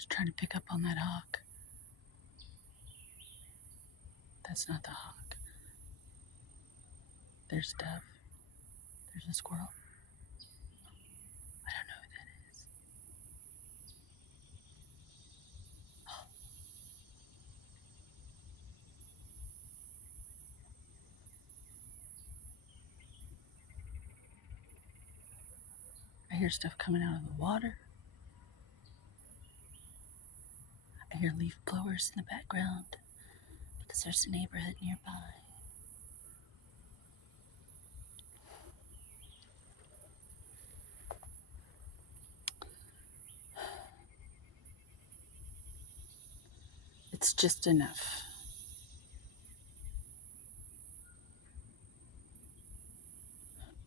Just trying to pick up on that hawk. That's not the hawk. There's a dove. There's a squirrel. I don't know who that is. I hear stuff coming out of the water. I hear leaf blowers in the background because there's a neighborhood nearby. It's just enough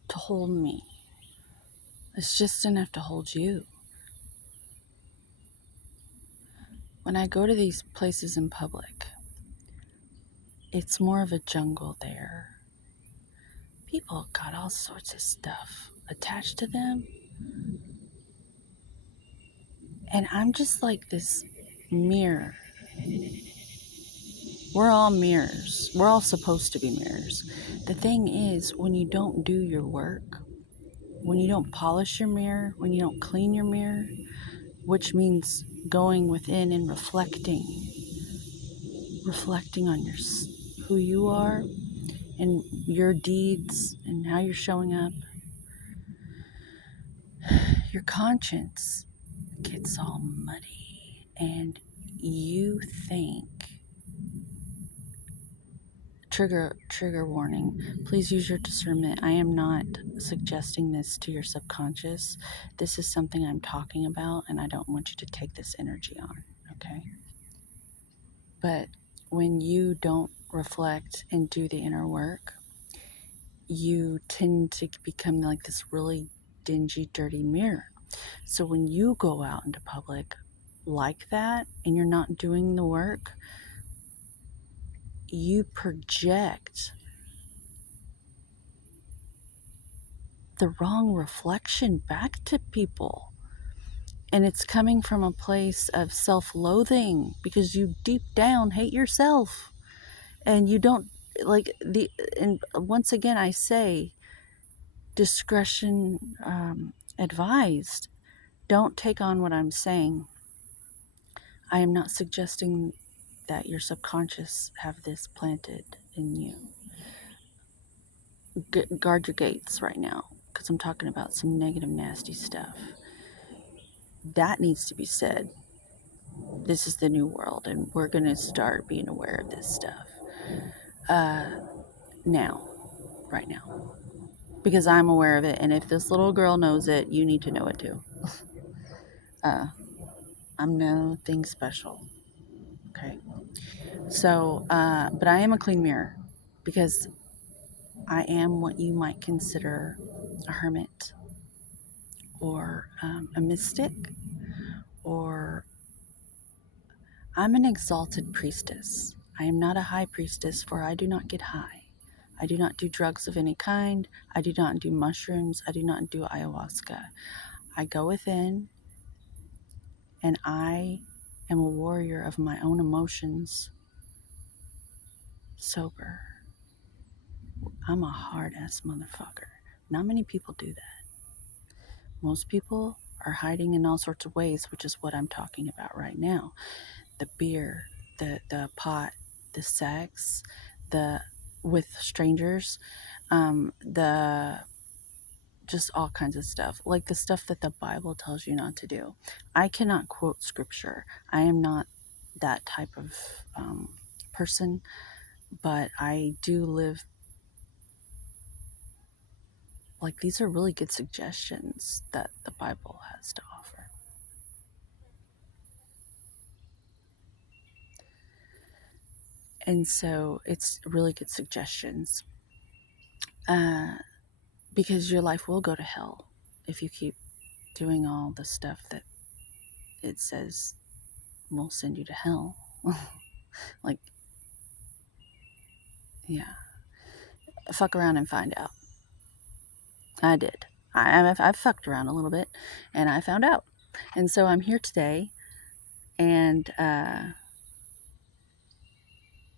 to hold me. It's just enough to hold you. When I go to these places in public, it's more of a jungle there. People got all sorts of stuff attached to them. And I'm just like this mirror. We're all mirrors. We're all supposed to be mirrors. The thing is, when you don't do your work, when you don't polish your mirror, when you don't clean your mirror, which means going within and reflecting on who you are and your deeds and how you're showing up, your conscience gets all muddy and you think, trigger warning, please use your discernment. I am not suggesting this to your subconscious. This is something I'm talking about and I don't want you to take this energy on, okay? But when you don't reflect and do the inner work, you tend to become like this really dingy, dirty mirror. So when you go out into public like that and you're not doing the work, you project the wrong reflection back to people. And it's coming from a place of self-loathing because you deep down hate yourself. And you don't and once again, I say discretion advised. Don't take on what I'm saying. I am not suggesting that your subconscious have this planted in you. Guard your gates right now because I'm talking about some negative, nasty stuff. That needs to be said. This is the new world, and we're going to start being aware of this stuff. Now, right now. Because I'm aware of it, and if this little girl knows it, you need to know it too. I'm nothing special. Okay? So, but I am a clean mirror because I am what you might consider a hermit or a mystic, or I'm an exalted priestess. I am not a high priestess, for I do not get high. I do not do drugs of any kind. I do not do mushrooms. I do not do ayahuasca. I go within and I am a warrior of my own emotions, sober. I'm a hard-ass motherfucker. Not many people do that. Most people are hiding in all sorts of ways, which is what I'm talking about right now. The beer, the pot, the sex, the with strangers, the just all kinds of stuff, like the stuff that the Bible tells you not to do. I cannot quote scripture. I am not that type of person, but I do live, like, these are really good suggestions that the Bible has to offer. And so it's really good suggestions because your life will go to hell if you keep doing all the stuff that it says will send you to hell. Like, yeah, fuck around and find out. I did. I've fucked around a little bit and I found out. And so I'm here today And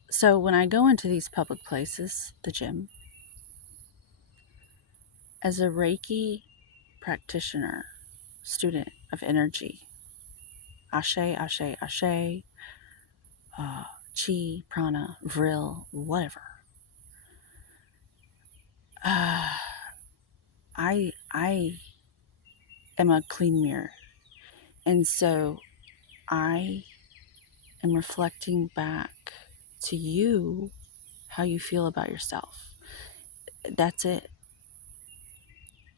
so when I go into these public places, the gym, as a Reiki practitioner, student of energy, ashe, ashe, ashe, chi, prana, vril, whatever, uh, I am a clean mirror. And so I am reflecting back to you how you feel about yourself. That's it.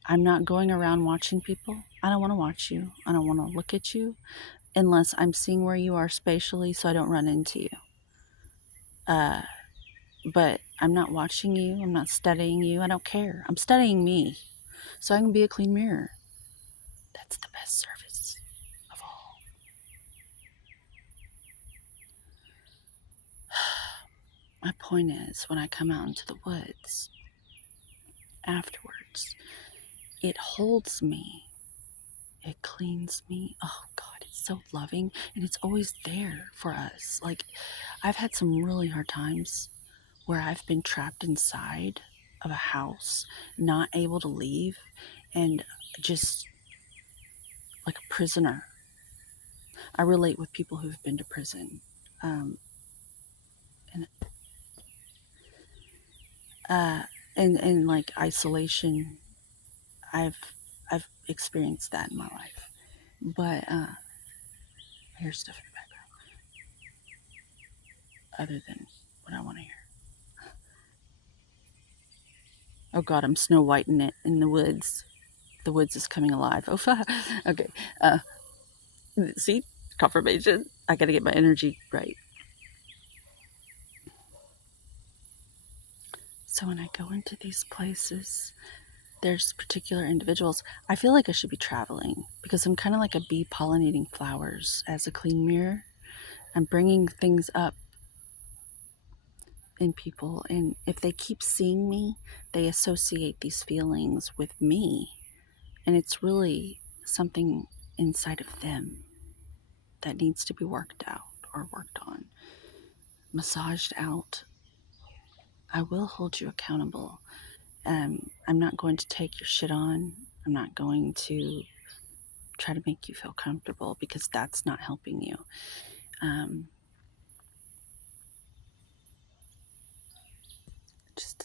I'm not going around watching people. I don't want to watch you. I don't want to look at you unless I'm seeing where you are spatially so I don't run into you. Uh, but I'm not watching you. I'm not studying you. I don't care. I'm studying me so I can be a clean mirror. That's the best service of all. My point is, when I come out into the woods afterwards, it holds me. It cleans me. Oh God, it's so loving, and it's always there for us. Like, I've had some really hard times where I've been trapped inside of a house, not able to leave, and just like a prisoner. I relate with people who've been to prison. Um, and uh, and like isolation, I've I've experienced that in my life. But here's stuff in the background, other than what I want to hear. Oh God, I'm Snow Whiting it in the woods. The woods is coming alive. Oh, okay. Uh, see, confirmation. I got to get my energy right. So when I go into these places, there's particular individuals. I feel like I should be traveling because I'm kind of like a bee pollinating flowers as a clean mirror. I'm bringing things up in people, and if they keep seeing me, they associate these feelings with me, and it's really something inside of them that needs to be worked out or worked on, massaged out. I will hold you accountable. I'm not going to take your shit on. I'm not going to try to make you feel comfortable because that's not helping you. Um, just